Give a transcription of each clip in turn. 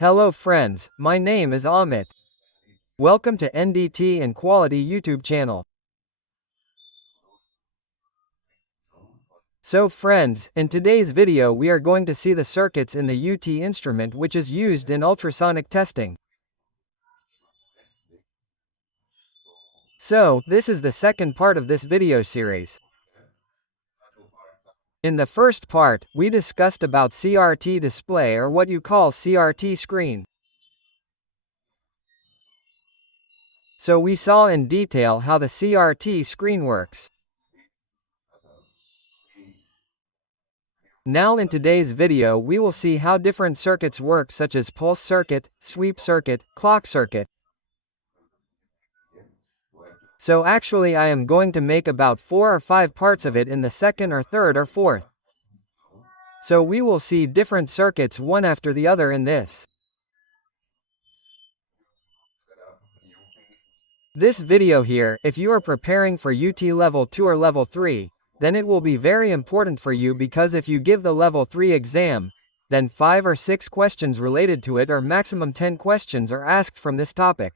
Hello friends, my name is Amit. Welcome to NDT and Quality YouTube channel. So friends, in today's video we are going to see the circuits in the UT instrument which is used in ultrasonic testing. So, this is the second part of this video series. In the first part, we discussed about CRT display or what you call CRT screen. So we saw in detail how the CRT screen works. Now in today's video we will see how different circuits work such as pulse circuit, sweep circuit, clock circuit. So actually I am going to make about 4 or 5 parts of it in the second or third or fourth. So we will see different circuits one after the other in this. This video here, if you are preparing for UT level 2 or level 3, then it will be very important for you because if you give the level 3 exam, then 5 or 6 questions related to it or maximum 10 questions are asked from this topic.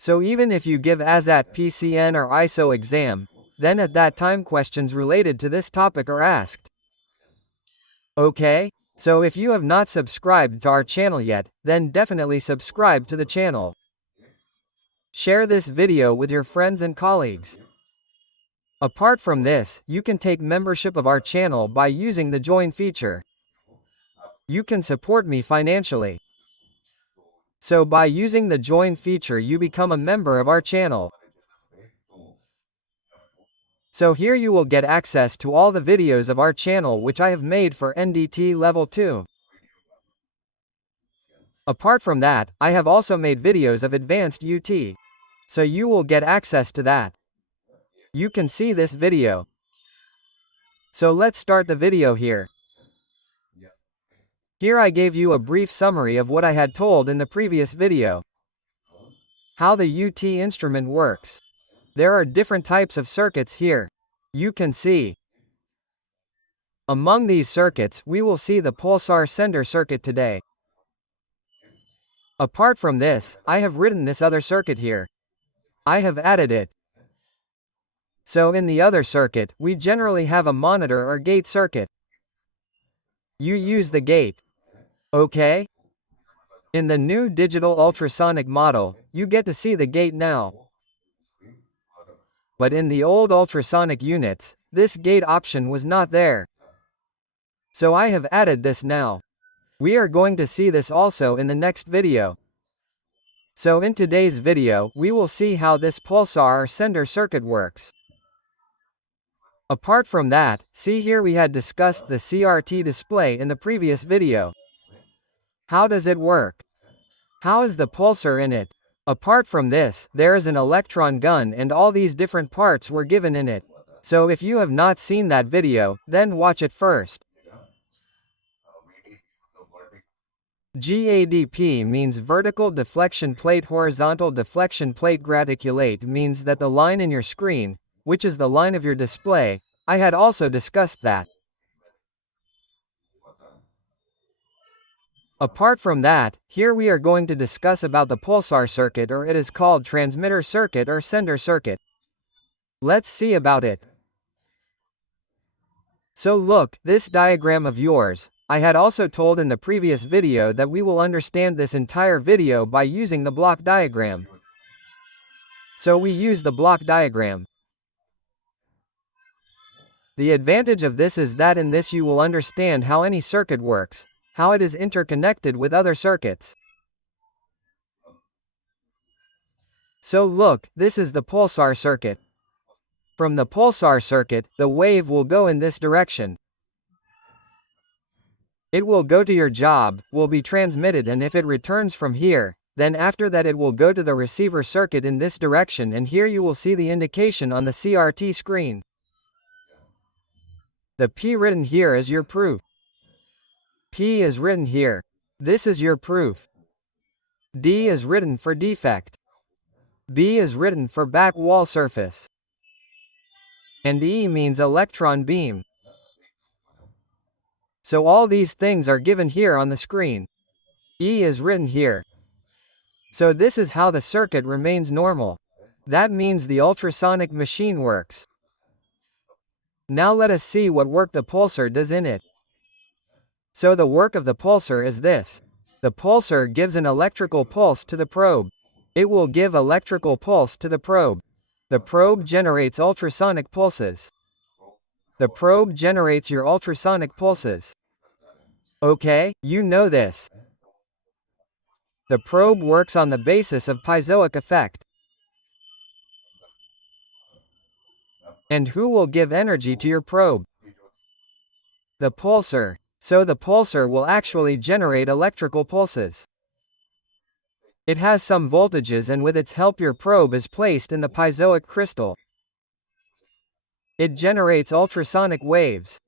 So even if you give ASAT PCN or ISO exam, then at that time questions related to this topic are asked. Okay? So if you have not subscribed to our channel yet, then definitely subscribe to the channel. Share this video with your friends and colleagues. Apart from this, you can take membership of our channel by using the join feature. You can support me financially. So by using the join feature you become a member of our channel. So here you will get access to all the videos of our channel which I have made for NDT level 2. Apart from that, I have also made videos of advanced UT. So you will get access to that. You can see this video. So let's start the video here. Here I gave you a brief summary of what I had told in the previous video. How the UT instrument works. There are different types of circuits here. You can see. Among these circuits, we will see the Pulsar sender circuit today. Apart from this, I have written this other circuit here. I have added it. So in the other circuit, we generally have a monitor or gate circuit. You use the gate. Okay? In the new digital ultrasonic model, you get to see the gate now. But in the old ultrasonic units, this gate option was not there. So I have added this now. We are going to see this also in the next video. So in today's video, we will see how this Pulsar sender circuit works. Apart from that, see here we had discussed the CRT display in the previous video. How does it work? How is the pulsar in it? Apart from this, there is an electron gun and all these different parts were given in it. So if you have not seen that video, then watch it first. GADP means vertical deflection plate. Horizontal deflection plate. Graticulate means that the line in your screen, which is the line of your display, I had also discussed that. Apart from that, here we are going to discuss about the pulsar circuit, or it is called transmitter circuit or sender circuit. Let's see about it. So look, this diagram of yours, I had also told in the previous video that we will understand this entire video by using the block diagram. So we use the block diagram. The advantage of this is that in this you will understand how any circuit works, how it is interconnected with other circuits. So look, this is the pulsar circuit. From the pulsar circuit, the wave will go in this direction. It will go to your job, will be transmitted, and if it returns from here, then after that it will go to the receiver circuit in this direction, and here you will see the indication on the CRT screen. The P written here is your proof. P is written here. This is your proof. D is written for defect. B is written for back wall surface. And E means electron beam. So all these things are given here on the screen. E is written here. So this is how the circuit remains normal. That means the ultrasonic machine works. Now let us see what work the pulsar does in it. So the work of the pulsar is this. The pulsar gives an electrical pulse to the probe. It will give electrical pulse to the probe. The probe generates ultrasonic pulses. The probe generates your ultrasonic pulses. Okay, you know this. The probe works on the basis of piezoic effect. And who will give energy to your probe? The pulsar. So the pulsar will actually generate electrical pulses. It has some voltages, and with its help your probe is placed in the piezoic crystal. It generates ultrasonic waves.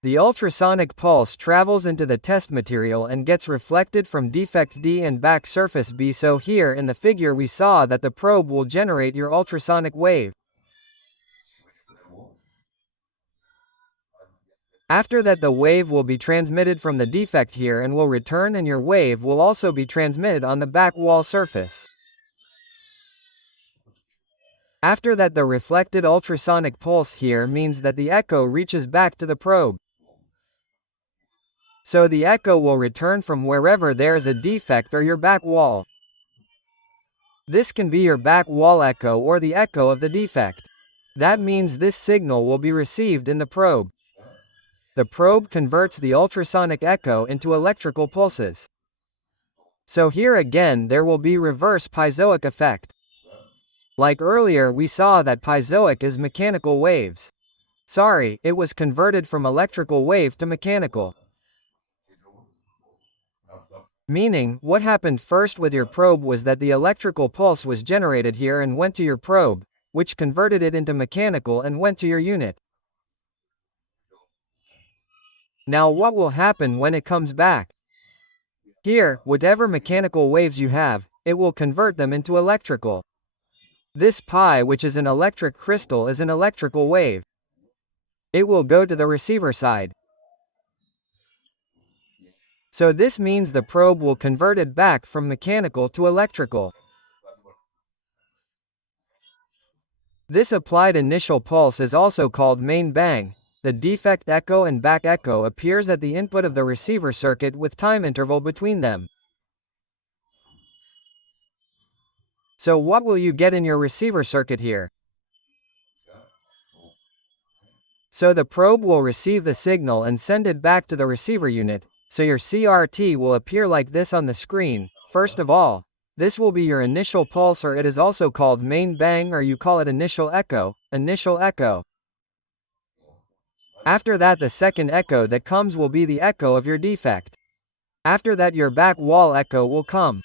The ultrasonic pulse travels into the test material and gets reflected from defect D and back surface B. So here in the figure we saw that the probe will generate your ultrasonic wave. After that, the wave will be transmitted from the defect here and will return, and your wave will also be transmitted on the back wall surface. After that, the reflected ultrasonic pulse here means that the echo reaches back to the probe. So the echo will return from wherever there is a defect or your back wall. This can be your back wall echo or the echo of the defect. That means this signal will be received in the probe. The probe converts the ultrasonic echo into electrical pulses. So here again there will be reverse piezoic effect. Like earlier we saw that piezoic is mechanical waves. Sorry, it was converted from electrical wave to mechanical. Meaning, what happened first with your probe was that the electrical pulse was generated here and went to your probe, which converted it into mechanical and went to your unit. Now what will happen when it comes back? Here, whatever mechanical waves you have, it will convert them into electrical. This pi, which is an electric crystal, is an electrical wave. It will go to the receiver side. So this means the probe will convert it back from mechanical to electrical. This applied initial pulse is also called main bang. The defect echo and back echo appears at the input of the receiver circuit with time interval between them. So what will you get in your receiver circuit here? So the probe will receive the signal and send it back to the receiver unit, so your CRT will appear like this on the screen. First of all, this will be your initial pulse, or it is also called main bang, or you call it initial echo, initial echo. After that, the second echo that comes will be the echo of your defect. After that, your back wall echo will come.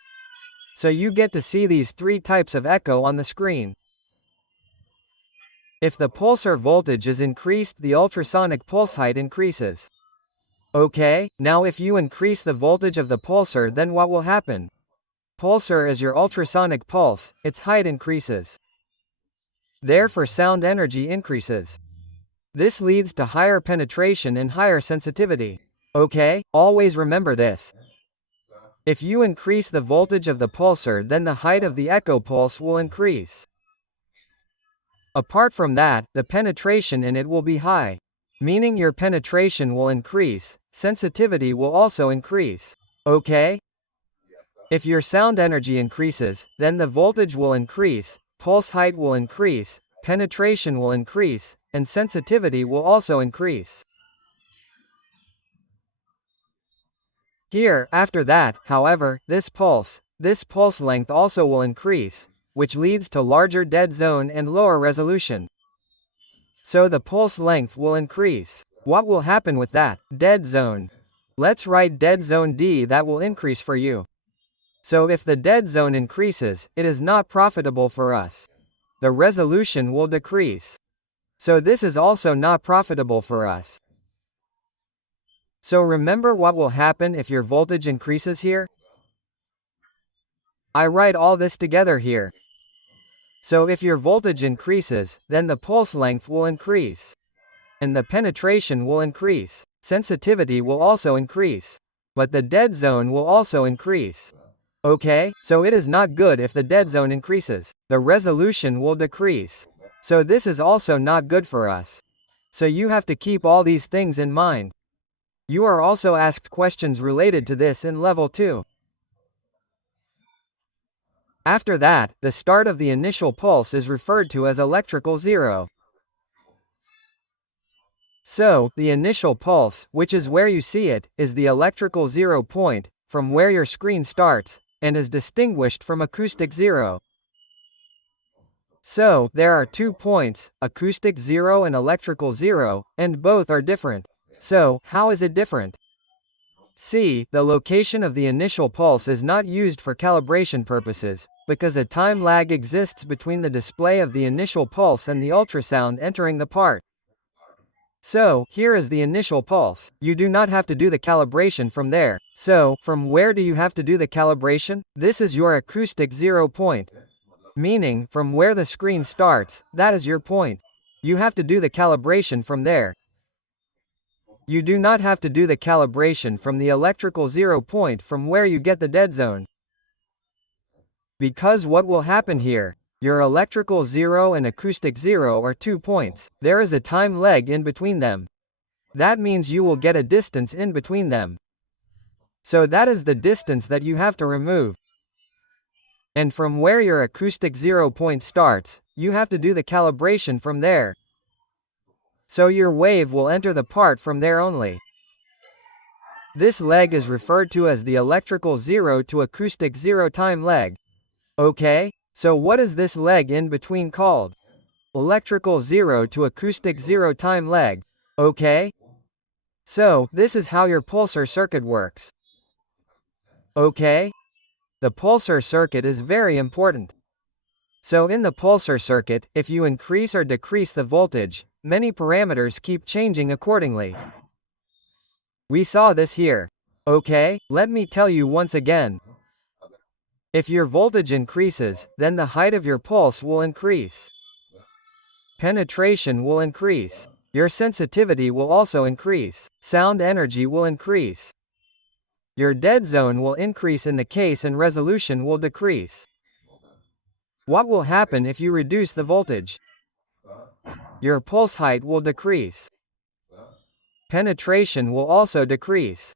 So you get to see these three types of echo on the screen. If the pulsar voltage is increased, the ultrasonic pulse height increases. Okay, now if you increase the voltage of the pulsar, then what will happen? Pulsar is your ultrasonic pulse, its height increases. Therefore sound energy increases. This leads to higher penetration and higher sensitivity. Okay, always remember this. If you increase the voltage of the pulsar, then the height of the echo pulse will increase. Apart from that, the penetration in it will be high. Meaning your penetration will increase, sensitivity will also increase. Okay? If your sound energy increases, then the voltage will increase, pulse height will increase, penetration will increase, and sensitivity will also increase. Here, after that, however, this pulse length also will increase, which leads to larger dead zone and lower resolution. So the pulse length will increase. What will happen with that dead zone? Let's write dead zone D. That will increase for you. So if the dead zone increases, it is not profitable for us. The resolution will decrease. So this is also not profitable for us. So remember what will happen if your voltage increases here? I write all this together here. So if your voltage increases, then the pulse length will increase. and the penetration will increase. Sensitivity will also increase. But the dead zone will also increase. Okay, so it is not good if the dead zone increases. The resolution will decrease. So this is also not good for us. So you have to keep all these things in mind. You are also asked questions related to this in level 2. After that, the start of the initial pulse is referred to as electrical zero. So, the initial pulse, which is where you see it, is the electrical zero point, from where your screen starts, and is distinguished from acoustic zero. So, there are 2 points, acoustic zero and electrical zero, and both are different. So, how is it different? C. The location of the initial pulse is not used for calibration purposes, because a time lag exists between the display of the initial pulse and the ultrasound entering the part. So, here is the initial pulse. You do not have to do the calibration from there. So, from where do you have to do the calibration? This is your acoustic zero point. Meaning, from where the screen starts, that is your point. You have to do the calibration from there. You do not have to do the calibration from the electrical zero point from where you get the dead zone. Because what will happen here? Your electrical zero and acoustic zero are 2 points. There is a time lag in between them. That means you will get a distance in between them. So that is the distance that you have to remove. And from where your acoustic zero point starts, you have to do the calibration from there. So your wave will enter the part from there only. This leg is referred to as the electrical zero to acoustic zero time leg. Okay, so what is this leg in between called? Electrical zero to acoustic zero time leg. Okay? So, this is how your pulsar circuit works. Okay? The pulsar circuit is very important. So in the pulsar circuit, if you increase or decrease the voltage, many parameters keep changing accordingly. We saw this here. Okay, let me tell you once again. If your voltage increases, then the height of your pulse will increase. Penetration will increase. Your sensitivity will also increase. Sound energy will increase. Your dead zone will increase in the case and resolution will decrease. What will happen if you reduce the voltage? Your pulse height will decrease. Penetration will also decrease.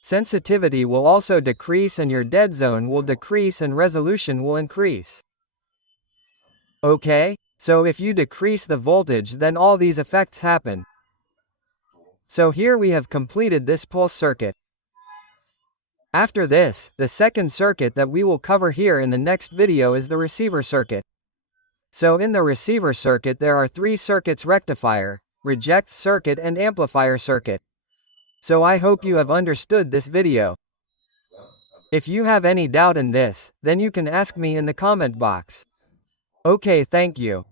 Sensitivity will also decrease and your dead zone will decrease and resolution will increase. Okay, so if you decrease the voltage then all these effects happen. So here we have completed this pulse circuit. After this, the second circuit that we will cover here in the next video is the receiver circuit. So in the receiver circuit there are 3 circuits: rectifier, reject circuit and amplifier circuit. So I hope you have understood this video. If you have any doubt in this, then you can ask me in the comment box. Okay, thank you.